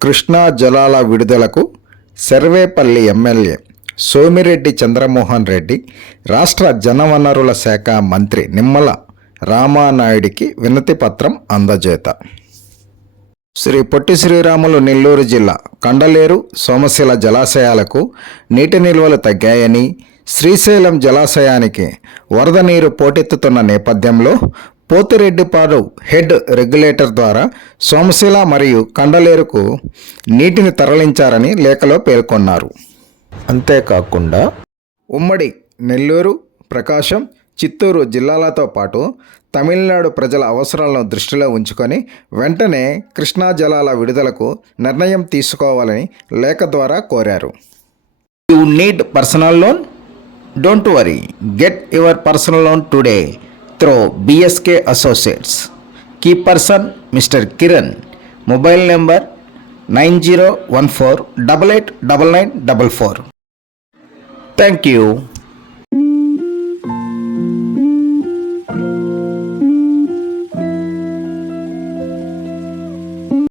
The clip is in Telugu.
కృష్ణా జలాల విడుదలకు సర్వేపల్లి ఎమ్మెల్యే సోమిరెడ్డి చంద్రమోహన్ రెడ్డి రాష్ట్ర జలవనరుల శాఖ మంత్రి నిమ్మల రామానాయుడికి వినతి పత్రం అందజేత. శ్రీ పొట్టి శ్రీరాములు నెల్లూరు జిల్లా కండలేరు సోమశిల జలాశయాలకు నీటి నిల్వలు తగ్గాయని, శ్రీశైలం జలాశయానికి వరద నీరు పోటెత్తుతున్న నేపథ్యంలో పోతిరెడ్డిపాడు హెడ్ రెగ్యులేటర్ ద్వారా సోమశిల మరియు కండలేరుకు నీటిని తరలించారని లేఖలో పేర్కొన్నారు. అంతేకాకుండా ఉమ్మడి నెల్లూరు, ప్రకాశం, చిత్తూరు జిల్లాలతో పాటు తమిళనాడు ప్రజల అవసరాలను దృష్టిలో ఉంచుకొని వెంటనే కృష్ణా జలాల విడుదలకు నిర్ణయం తీసుకోవాలని లేఖ ద్వారా కోరారు. You need personal loan? Don't worry, get your personal loan today through BSK Associates. Key person Mr. Kiran. Mobile number 9014889944. Thank you.